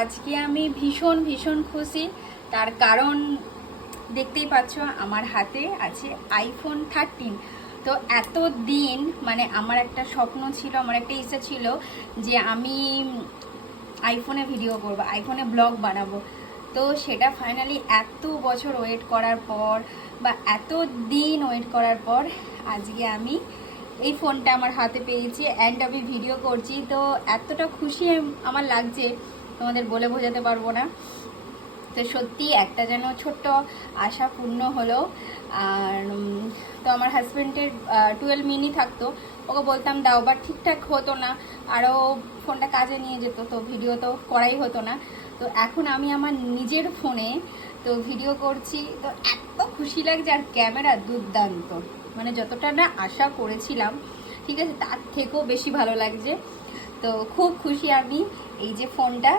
আজকে আমি ভীষণ ভীষণ খুশি। তার কারণ দেখতেই পাচ্ছ আমার হাতে আছে আইফোন 13। তো এত দিন মানে আমার একটা স্বপ্ন ছিল, আমার একটা ইচ্ছা ছিল যে আমি আইফোনে ভিডিও করব, আইফোনে ব্লগ বানাবো। তো সেটা ফাইনালি এত বছর ওয়েট করার পর বা এত দিন ওয়েট করার পর আজকে আমি এই ফোনটা আমার হাতে পেয়েছি অ্যান্ড আমি ভিডিও করছি। তো এতটা খুশি আমার লাগছে তোমাদের বলে বোঝাতে পারবো না। তো সত্যি একটা যেন ছোট্ট আশা পূর্ণ হলো। আর তো আমার হাজব্যান্ডের 12 মিনি থাকতো, ওকে বলতাম দাও, বাট ঠিকঠাক হতো না, আরও ফোনটা কাজে নিয়ে যেত, তো ভিডিও তো করাই হতো না। তো এখন আমি আমার নিজের ফোনে তো ভিডিও করছি, তো এত খুশি লাগছে। আর ক্যামেরা দুর্দান্ত, মানে যতটা না আশা করেছিলাম ঠিক আছে তার থেকেও বেশি ভালো লাগছে। তো খুব খুশি আমি এই যে ফোনটা